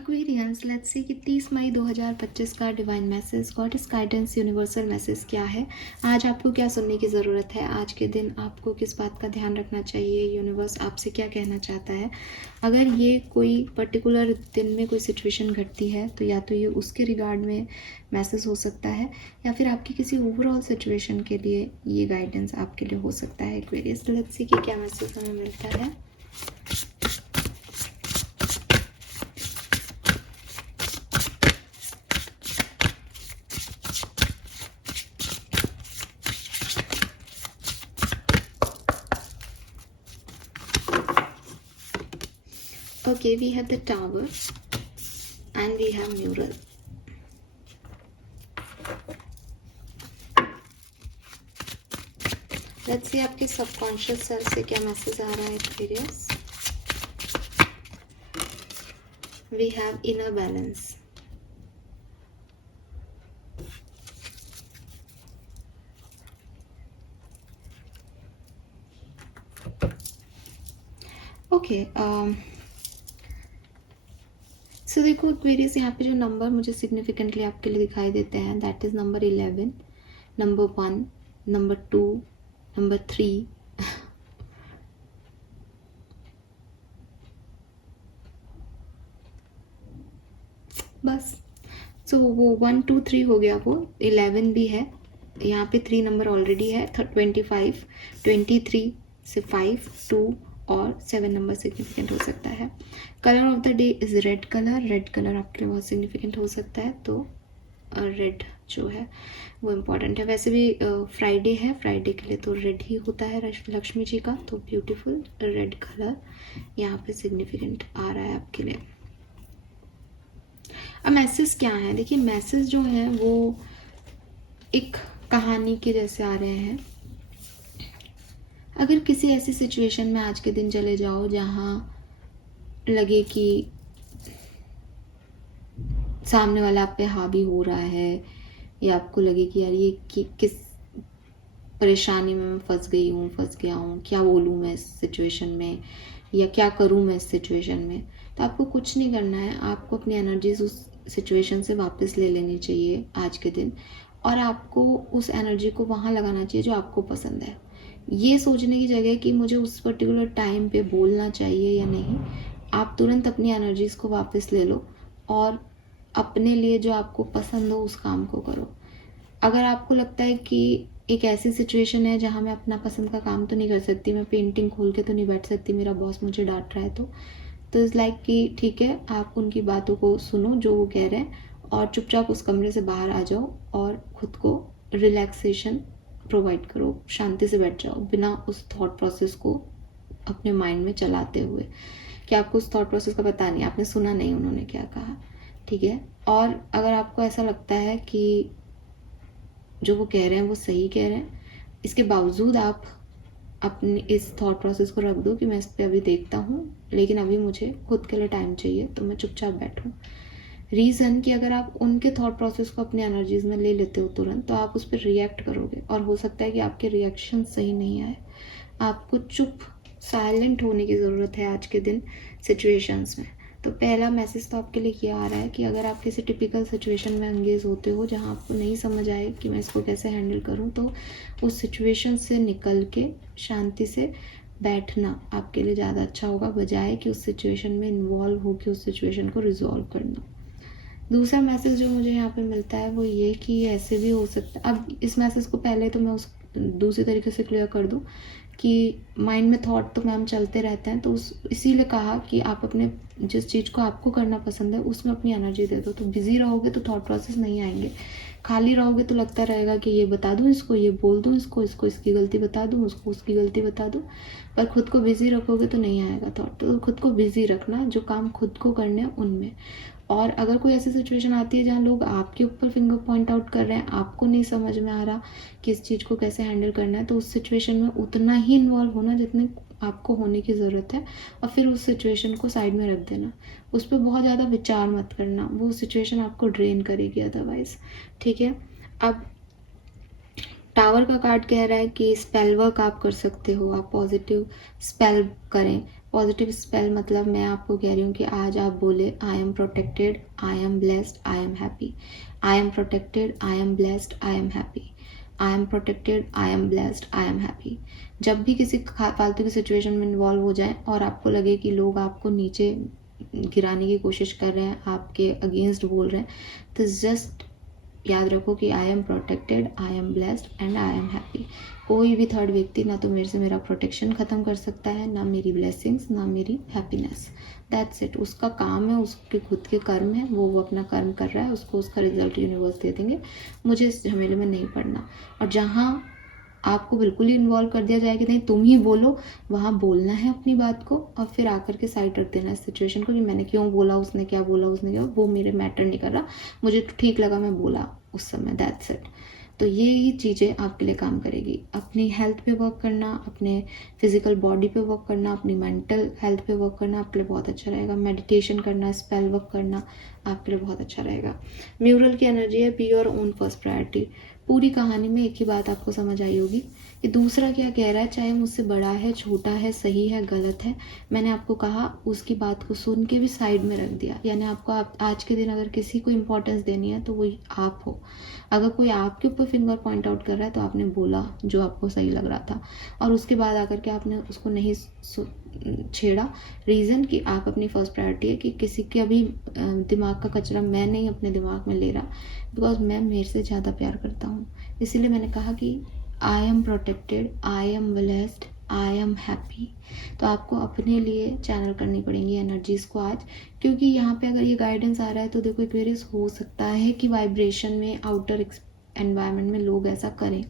Aquarians, let's say कि 30 मई 2025 का divine message, God is guidance, universal message क्या है। आज आपको क्या सुनने की ज़रूरत है, आज के दिन आपको किस बात का ध्यान रखना चाहिए, यूनिवर्स आपसे क्या कहना चाहता है। अगर ये कोई पर्टिकुलर दिन में कोई सिचुएशन घटती है तो या तो ये उसके रिगार्ड में मैसेज हो सकता है या फिर आपकी किसी ओवरऑल सिचुएशन के लिए ये गाइडेंस आपके लिए हो सकता है। एक्वेरियस, लेट्स सी कि क्या मैसेज हमें मिलता है। Okay, we have the Tower and we have Mural. Let's see आपके सबकॉन्शियस सेल्फ से क्या मैसेज आ रहा है Aquarius. We have inner balance. Okay, सो देखो एक्वेरियस, यहाँ पे जो नंबर मुझे सिग्निफिकेंटली आपके लिए दिखाई देते हैं, that is number 11, number 1, number 2, number 3, बस। सो वो 1 2 3 हो गया, वो 11 भी है, यहाँ पे 3 नंबर ऑलरेडी है, 25, 23 से 5, 2 और 7 नंबर सिग्निफिकेंट हो सकता है। Colour of the day is red colour, red colour आपके लिए बहुत सिग्निफिकेंट हो सकता है, तो रेड जो है वो इम्पॉर्टेंट है। वैसे भी फ्राइडे है, फ्राइडे के लिए तो रेड ही होता है लक्ष्मी जी का, तो ब्यूटीफुल रेड कलर यहाँ पे सिग्निफिकेंट आ रहा है आपके लिए। अब मैसेज क्या है, देखिए मैसेज जो है वो एक कहानी के जैसे आ रहे हैं। अगर किसी ऐसी सिचुएशन में आज के दिन चले जाओ जहाँ लगे कि सामने वाला आप पे हावी हो रहा है, या आपको लगे कि यार ये किस परेशानी में मैं फंस गया हूँ, क्या बोलूँ मैं इस सिचुएशन में, या क्या करूँ मैं इस सिचुएशन में, तो आपको कुछ नहीं करना है। आपको अपनी एनर्जीज उस सिचुएशन से वापस ले लेनी चाहिए आज के दिन, और आपको उस एनर्जी को वहाँ लगाना चाहिए जो आपको पसंद है। ये सोचने की जगह कि मुझे उस पर्टिकुलर टाइम पे बोलना चाहिए या नहीं, आप तुरंत अपनी एनर्जीज को वापस ले लो और अपने लिए जो आपको पसंद हो उस काम को करो। अगर आपको लगता है कि एक ऐसी सिचुएशन है जहाँ मैं अपना पसंद का काम तो नहीं कर सकती, मैं पेंटिंग खोल के तो नहीं बैठ सकती, मेरा बॉस मुझे डांट रहा है, तो इज़ लाइक कि ठीक है, आप उनकी बातों को सुनो जो वो कह रहे हैं और चुपचाप उस कमरे से बाहर आ जाओ और खुद को रिलैक्सेशन प्रोवाइड करो, शांति से बैठ जाओ बिना उस थॉट प्रोसेस को अपने माइंड में चलाते हुए कि आपको उस थॉट प्रोसेस का पता नहीं, आपने सुना नहीं उन्होंने क्या कहा, ठीक है। और अगर आपको ऐसा लगता है कि जो वो कह रहे हैं वो सही कह रहे हैं, इसके बावजूद आप अपने इस थॉट प्रोसेस को रख दो कि मैं इस पर अभी देखता हूँ, लेकिन अभी मुझे खुद के लिए टाइम चाहिए, तो मैं चुपचाप बैठूँ। रीज़न कि अगर आप उनके थॉट प्रोसेस को अपनी एनर्जीज में ले लेते हो तुरंत, तो आप उस पर रिएक्ट करोगे और हो सकता है कि आपके रिएक्शन सही नहीं आए। आपको चुप साइलेंट होने की ज़रूरत है आज के दिन सिचुएशंस में। तो पहला मैसेज तो आपके लिए ये आ रहा है कि अगर आप किसी टिपिकल सिचुएशन में एंगेज होते हो जहाँ आपको नहीं समझ आए कि मैं इसको कैसे हैंडल करूँ, तो उस सिचुएशन से निकल के शांति से बैठना आपके लिए ज़्यादा अच्छा होगा, बजाय कि उस सिचुएशन में इन्वॉल्व हो के उस सिचुएशन को रिजॉल्व करना। दूसरा मैसेज जो मुझे यहाँ पे मिलता है वो ये कि ऐसे भी हो सकता है, अब इस मैसेज को पहले तो मैं उस दूसरी तरीके से क्लियर कर दूँ कि माइंड में थॉट तो मैम चलते रहते हैं, तो इसीलिए कहा कि आप अपने जिस चीज़ को आपको करना पसंद है उसमें अपनी एनर्जी दे दो। तो बिजी रहोगे तो थॉट प्रोसेस नहीं आएंगे, खाली रहोगे तो लगता रहेगा कि ये बता दूँ इसको, ये बोल दूँ इसको इसकी गलती बता दूँ, उसको उसकी गलती बता दूँ, पर खुद को बिजी रखोगे तो नहीं आएगा थॉट। तो खुद को बिजी रखना, जो काम खुद को करने हैं उनमें। और अगर कोई ऐसी सिचुएशन आती है जहाँ लोग आपके ऊपर फिंगर पॉइंट आउट कर रहे हैं, आपको नहीं समझ में आ रहा कि इस चीज़ को कैसे हैंडल करना है, तो उस सिचुएशन में उतना ही इन्वॉल्व होना जितने आपको होने की ज़रूरत है, और फिर उस सिचुएशन को साइड में रख देना। उस पर बहुत ज़्यादा विचार मत करना, वो सिचुएशन आपको ड्रेन करेगी अदरवाइज, ठीक है। अब टावर का कार्ड कह रहा है कि स्पेल वर्क आप कर सकते हो, आप पॉजिटिव स्पेल करें, पॉजिटिव स्पेल मतलब मैं आपको कह रही हूँ कि आज आप बोले I am protected, I am blessed, I am happy. I am protected, I am blessed, I am happy. I am protected, I am blessed, I am happy. जब भी किसी फालतू की सिचुएशन में इन्वॉल्व हो जाए और आपको लगे कि लोग आपको नीचे गिराने की कोशिश कर रहे हैं, आपके अगेंस्ट बोल रहे हैं, तो जस्ट याद रखो कि I am protected, I am blessed and I am happy. कोई भी थर्ड व्यक्ति ना तो मेरे से मेरा प्रोटेक्शन ख़त्म कर सकता है, ना मेरी ब्लेसिंग्स, ना मेरी हैप्पीनेस। That's it. उसका काम है, उसके खुद के कर्म है, वो अपना कर्म कर रहा है, उसको उसका रिजल्ट यूनिवर्स दे देंगे। मुझे इस झमेले में नहीं पड़ना। और जहाँ आपको बिल्कुल ही इन्वॉल्व कर दिया जाए कि नहीं तुम ही बोलो, वहाँ बोलना है अपनी बात को और फिर आकर के साइड रख देना इस सिचुएशन को कि मैंने क्यों बोला, उसने क्या बोला, उसने क्या, वो मेरे मैटर नहीं कर रहा, मुझे तो ठीक लगा मैं बोला उस समय, दैट्स इट। तो ये ही चीज़ें आपके लिए काम करेगी। अपनी हेल्थ पे वर्क करना, अपने फिजिकल बॉडी पे वर्क करना, अपनी मेंटल हेल्थ पे वर्क करना आपके लिए बहुत अच्छा रहेगा। मेडिटेशन करना, स्पेल वर्क करना आपके लिए बहुत अच्छा रहेगा। म्यूरल की एनर्जी है, be your own first priority. पूरी कहानी में एक ही बात आपको समझ आई होगी कि दूसरा क्या कह रहा है, चाहे मुझसे बड़ा है, छोटा है, सही है, गलत है, मैंने आपको कहा उसकी बात को सुन के भी साइड में रख दिया। यानी आपको आज के दिन अगर किसी को इम्पोर्टेंस देनी है तो वो आप हो। अगर कोई आपके ऊपर फिंगर पॉइंट आउट कर रहा है तो आपने बोला जो आपको सही लग रहा था और उसके बाद आकर के आपने उसको नहीं छेड़ा। रीज़न कि आप अपनी फर्स्ट प्रायोरिटी है कि किसी के भी दिमाग का कचरा मैं नहीं अपने दिमाग में ले रहा, बिकॉज मैं मेरे से ज़्यादा प्यार करता हूँ। इसीलिए मैंने कहा कि I am protected, I am blessed, I am happy. तो आपको अपने लिए चैनल करनी पड़ेंगी एनर्जीज़ को आज, क्योंकि यहाँ पे अगर ये गाइडेंस आ रहा है तो देखो एक्वेरियस हो सकता है कि वाइब्रेशन में, आउटर एनवायरनमेंट में लोग ऐसा करें।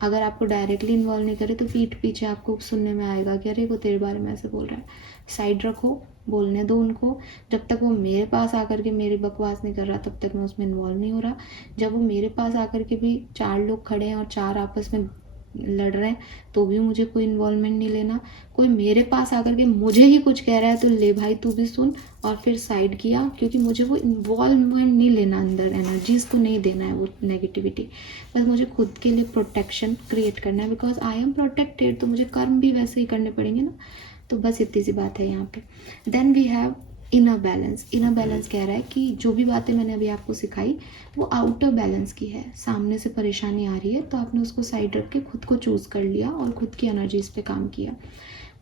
अगर आपको डायरेक्टली इन्वॉल्व नहीं करे तो पीठ पीछे आपको सुनने में आएगा कि अरे वो तेरे बारे में ऐसे बोल रहा है। साइड रखो, बोलने दो उनको। जब तक वो मेरे पास आकर के मेरी बकवास नहीं कर रहा तब तक मैं उसमें इन्वॉल्व नहीं हो रहा। जब वो मेरे पास आकर के भी 4 लोग खड़े हैं और 4 आपस में लड़ रहे हैं तो भी मुझे कोई इन्वॉल्वमेंट नहीं लेना। कोई मेरे पास आकर के मुझे ही कुछ कह रहा है तो ले भाई तू भी सुन, और फिर साइड किया, क्योंकि मुझे वो इन्वॉल्वमेंट नहीं लेना, अंदर एनर्जीज को नहीं देना है वो नेगेटिविटी। बस मुझे खुद के लिए प्रोटेक्शन क्रिएट करना है, बिकॉज आई एम प्रोटेक्टेड, तो मुझे कर्म भी वैसे ही करने पड़ेंगे ना। तो बस इतनी सी बात है यहाँ पे। Then we have inner balance. Inner balance कह रहा है कि जो भी बातें मैंने अभी आपको सिखाई वो आउटर बैलेंस की है। सामने से परेशानी आ रही है तो आपने उसको साइड रख के खुद को चूज़ कर लिया और खुद की एनर्जीज पे काम किया।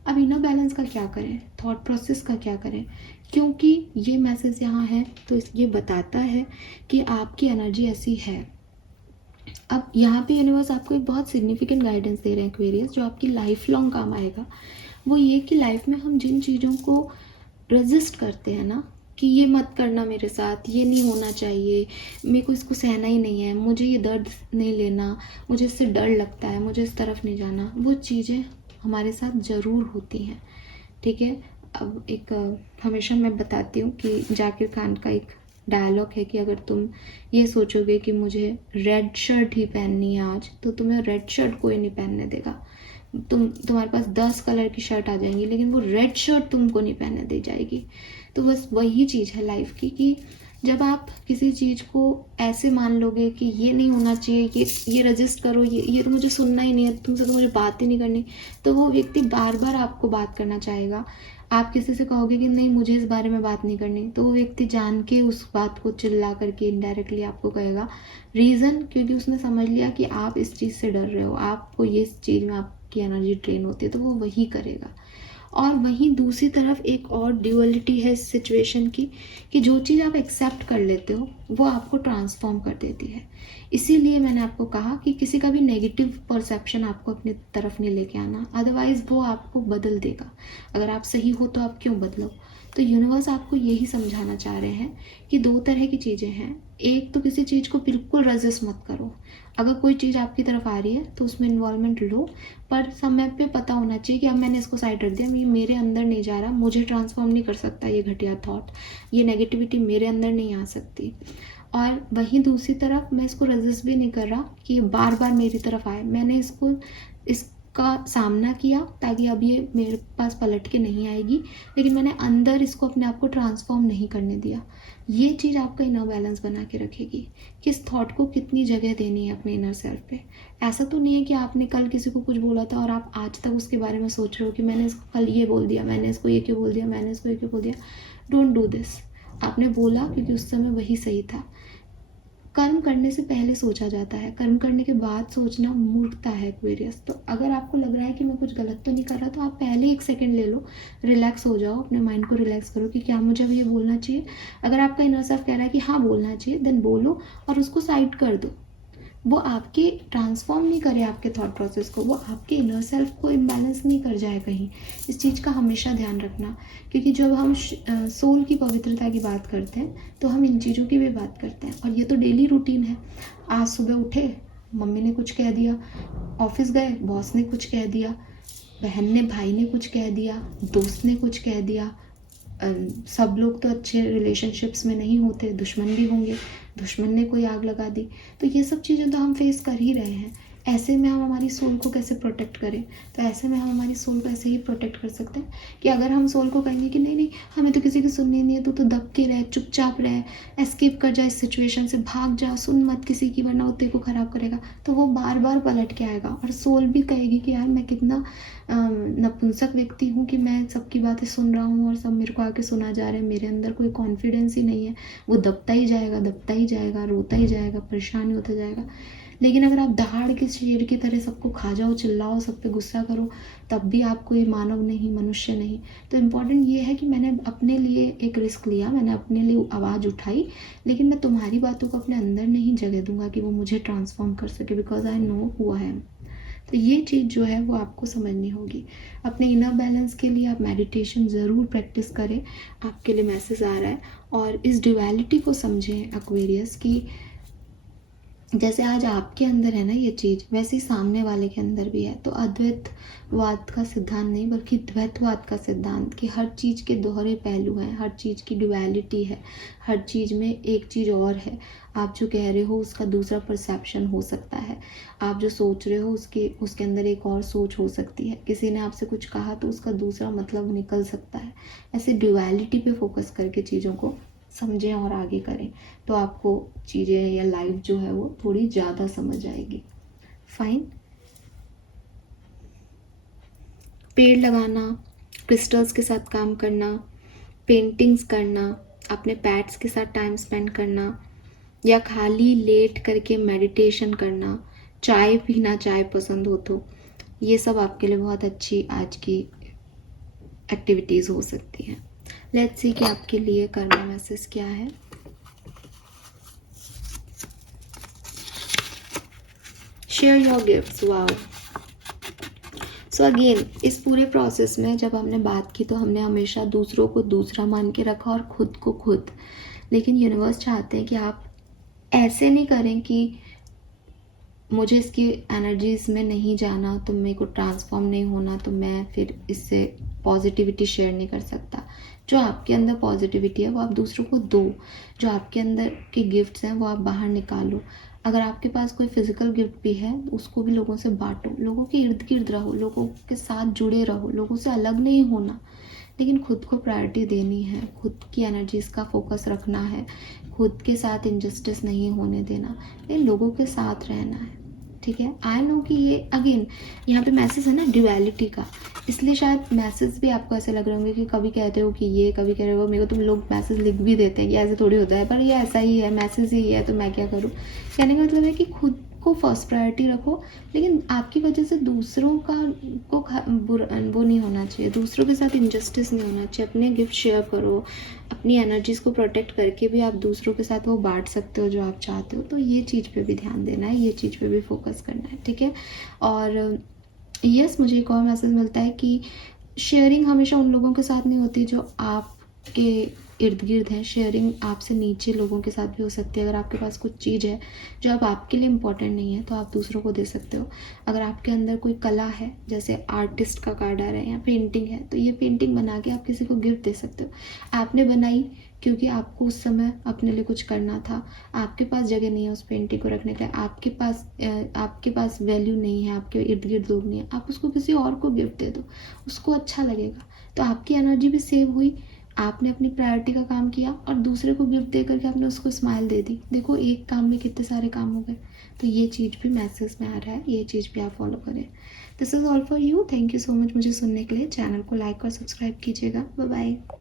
अब इनर बैलेंस का क्या करें, थॉट प्रोसेस का क्या करें, क्योंकि ये मैसेज यहाँ है तो ये बताता है कि आपकी एनर्जी ऐसी है। अब यहाँ पे यूनिवर्स आपको एक बहुत सिग्निफिकेंट गाइडेंस दे रहे हैं एक्वेरियस, जो आपकी लाइफ लॉन्ग काम आएगा। वो ये कि लाइफ में हम जिन चीज़ों को रेजिस्ट करते हैं ना, कि ये मत करना मेरे साथ, ये नहीं होना चाहिए, मेरे को इसको सहना ही नहीं है, मुझे ये दर्द नहीं लेना, मुझे इससे डर लगता है, मुझे इस तरफ नहीं जाना, वो चीज़ें हमारे साथ ज़रूर होती हैं। ठीक है। अब एक हमेशा मैं बताती हूँ कि जाकिर खान का एक डायलॉग है कि अगर तुम ये सोचोगे कि मुझे रेड शर्ट ही पहननी है आज, तो तुम्हें रेड शर्ट कोई नहीं पहनने देगा। तुम्हारे पास 10 कलर की शर्ट आ जाएंगी लेकिन वो रेड शर्ट तुमको नहीं पहनने दी जाएगी। तो बस वही चीज़ है लाइफ की कि जब आप किसी चीज़ को ऐसे मान लोगे कि ये नहीं होना चाहिए, ये रजिस्ट करो, ये तो मुझे सुनना ही नहीं है, तुमसे तो मुझे बात ही नहीं करनी, तो वो व्यक्ति बार बार आपको बात करना चाहेगा। आप किसी से कहोगे कि नहीं मुझे इस बारे में बात नहीं करनी, तो वो व्यक्ति जान के उस बात को चिल्ला करके इनडायरेक्टली आपको कहेगा। रीज़न क्योंकि उसने समझ लिया कि आप इस चीज़ से डर रहे हो, आपको ये चीज़ में आपकी एनर्जी ड्रेन होती है, तो वो वही करेगा। और वहीं दूसरी तरफ एक और ड्यूअलिटी है इस सिचुएशन की कि जो चीज़ आप एक्सेप्ट कर लेते हो वो आपको ट्रांसफॉर्म कर देती है। इसीलिए मैंने आपको कहा कि किसी का भी नेगेटिव परसेप्शन आपको अपनी तरफ नहीं लेके आना, अदरवाइज वो आपको बदल देगा। अगर आप सही हो तो आप क्यों बदलो। तो यूनिवर्स आपको यही समझाना चाह रहे हैं कि 2 तरह की चीज़ें हैं। एक तो किसी चीज़ को बिल्कुल रेजिस्ट मत करो। अगर कोई चीज़ आपकी तरफ आ रही है तो उसमें इन्वॉल्वमेंट लो, पर समय पे पता होना चाहिए कि अब मैंने इसको साइड रख दिया, ये मेरे अंदर नहीं जा रहा, मुझे ट्रांसफॉर्म नहीं कर सकता ये घटिया थॉट, ये नेगेटिविटी मेरे अंदर नहीं आ सकती। और वहीं दूसरी तरफ मैं इसको रेजिस्ट भी नहीं कर रहा कि ये बार बार मेरी तरफ आए, मैंने इसको का सामना किया ताकि अब ये मेरे पास पलट के नहीं आएगी, लेकिन मैंने अंदर इसको अपने आप को ट्रांसफॉर्म नहीं करने दिया। ये चीज़ आपका इनर बैलेंस बना के रखेगी, किस थॉट को कितनी जगह देनी है अपने इनर सेल्फ पे। ऐसा तो नहीं है कि आपने कल किसी को कुछ बोला था और आप आज तक उसके बारे में सोच रहे हो कि मैंने इसको कल ये बोल दिया, मैंने इसको ये क्यों बोल दिया, मैंने इसको ये क्यों बोल दिया। Don't do this. आपने बोला क्योंकि उस समय वही सही था। कर्म करने से पहले सोचा जाता है, कर्म करने के बाद सोचना मूर्खता है एक्वेरियस। तो अगर आपको लग रहा है कि मैं कुछ गलत तो नहीं कर रहा, तो आप पहले 1 सेकंड ले लो, रिलैक्स हो जाओ, अपने माइंड को रिलैक्स करो कि क्या मुझे अब ये बोलना चाहिए। अगर आपका इनर सेल्फ कह रहा है कि हाँ बोलना चाहिए, देन बोलो और उसको साइड कर दो। वो आपके ट्रांसफॉर्म नहीं करे आपके थॉट प्रोसेस को, वो आपके इनर सेल्फ को इम्बैलेंस नहीं कर जाए कहीं। इस चीज़ का हमेशा ध्यान रखना, क्योंकि जब हम सोल की पवित्रता की बात करते हैं तो हम इन चीज़ों की भी बात करते हैं। और ये तो डेली रूटीन है। आज सुबह उठे, मम्मी ने कुछ कह दिया, ऑफिस गए, बॉस ने कुछ कह दिया, बहन ने भाई ने कुछ कह दिया, दोस्त ने कुछ कह दिया। सब लोग तो अच्छे रिलेशनशिप्स में नहीं होते, दुश्मन भी होंगे, दुश्मन ने कोई आग लगा दी। तो ये सब चीज़ें तो हम फेस कर ही रहे हैं। ऐसे में हम हमारी सोल को कैसे प्रोटेक्ट करें? तो ऐसे में हम हमारी सोल को ऐसे ही प्रोटेक्ट कर सकते हैं कि अगर हम सोल को कहेंगे कि नहीं नहीं हमें तो किसी की सुननी नहीं है, तू तो दब के रह, चुपचाप रह, एस्केप कर जा इस सिचुएशन से, भाग जा, सुन मत किसी की वरना वो तेरे को ख़राब करेगा, तो वो बार बार पलट के आएगा। और सोल भी कहेगी कि यार मैं कितना नपुंसक व्यक्ति हूँ कि मैं सबकी बातें सुन रहा हूँ और सब मेरे को आके सुना जा रहा है, मेरे अंदर कोई कॉन्फिडेंस ही नहीं है। वो दबता ही जाएगा, दबता ही जाएगा, रोता ही जाएगा, परेशान होता जाएगा। लेकिन अगर आप दहाड़ के शेर की तरह सबको खा जाओ, चिल्लाओ, सब पे गुस्सा करो, तब भी आप कोई मानव नहीं, मनुष्य नहीं। तो इम्पॉर्टेंट ये है कि मैंने अपने लिए एक रिस्क लिया, मैंने अपने लिए आवाज़ उठाई, लेकिन मैं तुम्हारी बातों को अपने अंदर नहीं जगह दूंगा कि वो मुझे ट्रांसफॉर्म कर सके, because I know who I am. तो ये चीज़ जो है वो आपको समझनी होगी। अपने इनर बैलेंस के लिए आप मेडिटेशन ज़रूर प्रैक्टिस करें। आपके लिए मैसेज आ रहा है। और इस ड्युअलिटी को समझें एक्वेरियस की, जैसे आज आपके अंदर है ना ये चीज़, वैसे ही सामने वाले के अंदर भी है। तो अद्वैतवाद का सिद्धांत नहीं बल्कि द्वैतवाद का सिद्धांत, कि हर चीज़ के दोहरे पहलू हैं, हर चीज़ की ड्युअलिटी है, हर चीज़ में एक चीज़ और है। आप जो कह रहे हो उसका दूसरा परसेप्शन हो सकता है, आप जो सोच रहे हो उसके अंदर एक और सोच हो सकती है, किसी ने आपसे कुछ कहा तो उसका दूसरा मतलब निकल सकता है। ऐसे ड्युअलिटी पे फोकस करके चीज़ों को समझें और आगे करें, तो आपको चीज़ें या लाइफ जो है वो थोड़ी ज़्यादा समझ आएगी। फाइन। पेड़ लगाना, क्रिस्टल्स के साथ काम करना, पेंटिंग्स करना, अपने पेट्स के साथ टाइम स्पेंड करना, या खाली लेट करके मेडिटेशन करना, चाय पीना, चाय पसंद हो तो ये सब आपके लिए बहुत अच्छी आज की एक्टिविटीज़ हो सकती हैं। लेट्स सी कि आपके लिए कर्मा मैसेज क्या है। Share your gifts. Wow. So again इस पूरे प्रोसेस में जब हमने बात की तो हमने हमेशा दूसरों को दूसरा मान के रखा और खुद को खुद। लेकिन यूनिवर्स चाहते हैं कि आप ऐसे नहीं करें कि मुझे इसकी एनर्जीज में नहीं जाना, तो मेरे को ट्रांसफॉर्म नहीं होना, तो मैं फिर इससे पॉजिटिविटी शेयर नहीं कर सकता। जो आपके अंदर पॉजिटिविटी है वो आप दूसरों को दो, जो आपके अंदर के गिफ्ट्स हैं वो आप बाहर निकालो। अगर आपके पास कोई फिजिकल गिफ्ट भी है उसको भी लोगों से बांटो, लोगों के इर्द गिर्द रहो, लोगों के साथ जुड़े रहो, लोगों से अलग नहीं होना, लेकिन खुद को प्रायोरिटी देनी है, खुद की एनर्जीज का फोकस रखना है, खुद के साथ इनजस्टिस नहीं होने देना, लेकिन लोगों के साथ रहना है। ठीक है। आई नो कि ये अगेन यहाँ पे मैसेज है ना ड्युअलिटी का, इसलिए शायद मैसेज भी आपको ऐसे लग रहे होंगे कि कभी कहते हो कि ये, कभी कह रहे हो मेरे को, तुम लोग मैसेज लिख भी देते हैं कि ऐसे थोड़ी होता है, पर ये ऐसा ही है, मैसेज ही है तो मैं क्या करूँ। कहने का मतलब है कि खुद को फर्स्ट प्रायोरिटी रखो, लेकिन आपकी वजह से दूसरों का वो नहीं होना चाहिए, दूसरों के साथ इनजस्टिस नहीं होना चाहिए। अपने गिफ्ट शेयर करो, अपनी एनर्जीज़ को प्रोटेक्ट करके भी आप दूसरों के साथ वो बांट सकते हो जो आप चाहते हो। तो ये चीज़ पे भी ध्यान देना है, ये चीज़ पे भी फोकस करना है। ठीक है। और यस, मुझे एक और मैसेज मिलता है कि शेयरिंग हमेशा उन लोगों के साथ नहीं होती जो आप के इर्द गिर्द हैं, शेयरिंग आपसे नीचे लोगों के साथ भी हो सकती है। अगर आपके पास कुछ चीज़ है जो अब आपके लिए इम्पोर्टेंट नहीं है तो आप दूसरों को दे सकते हो। अगर आपके अंदर कोई कला है, जैसे आर्टिस्ट का कार्ड आ रहा है या पेंटिंग है, तो ये पेंटिंग बना के आप किसी को गिफ्ट दे सकते हो। आपने बनाई क्योंकि आपको उस समय अपने लिए कुछ करना था, आपके पास जगह नहीं है उस पेंटिंग को रखने का, आपके पास वैल्यू नहीं है, आपके इर्द गिर्द लोग नहीं है, आप उसको किसी और को गिफ्ट दे दो, उसको अच्छा लगेगा। तो आपकी एनर्जी भी सेव हुई, आपने अपनी प्रायोरिटी का काम किया और दूसरे को गिफ्ट दे करके आपने उसको स्माइल दे दी। देखो एक काम में कितने सारे काम हो गए। तो ये चीज़ भी मैसेज में आ रहा है, ये चीज़ भी आप फॉलो करें। This is all for you. Thank you so much मुझे सुनने के लिए। चैनल को लाइक और सब्सक्राइब कीजिएगा। Bye bye.